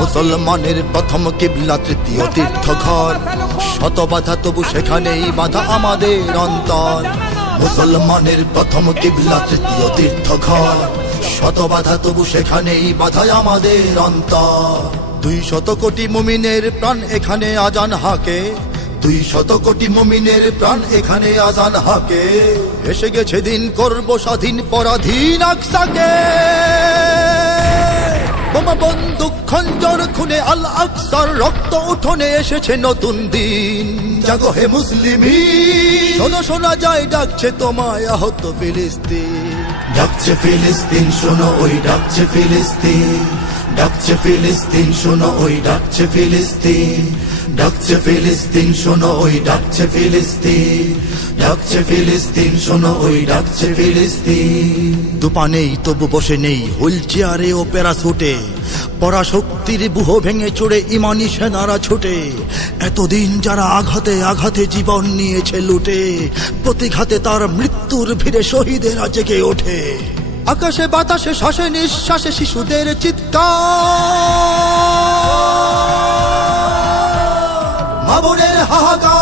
মুসলমানের প্রথম কিবলা তৃতীয় তীর্থঘর, শত বাধা তবু সেখানেই বাধা আমাদের অন্তর। মুসলমানের প্রথম কিবলা তৃতীয় তীর্থঘর, শত বাধা তবু সেখানেই বাধা আমাদের অন্তর। 200 কোটি মুমিনের প্রাণ এখানে আজান হাকে, 200 কোটি মুমিনের প্রাণ এখানে আজান হাকে। এসে গেছে দিন করব স্বাধীন পরাধীন আকসাকে। বোমা বন্দুক খঞ্জর খুনে আল আকসার রক্ত উঠোনে এসেছে নতুন দিন। জাগো হে মুসলিমিন, শোনো শোনা যায় ডাকছে তোমায় আহত ফিলিস্তিন। ডাকছে ফিলিস্তিন শোনো ওই ডাকছে ফিলিস্তিন, ডাকছে ফিলিস্তিন শোনো ওই ডাকছে ফিলিস্তিন, ডাকছে ফিলিস্তিন শোনো ওই ডাকছে ফিলিস্তিন, ডাকছে ফিলিস্তিন শোনো ওই ডাকছে ফিলিস্তিন। দুপা নেই তবু বসে নেই হুইল চেয়ারে ও প্যারাসুটে, পরাশক্তির বুহ ভেঙে চড়ে ইমানি সেনারা ছুটে। এতদিন যারা আঘাতে আঘাতে জীবন নিয়েছে লুটে, প্রতিঘাতে তার মৃত্যুর ভিড়ে শহীদেরা জেগে ওঠে। আকাশে বাতাসে শ্বাসে নিঃশ্বাসে শিশুদের চিৎকার, মা বোনের হাহাকার।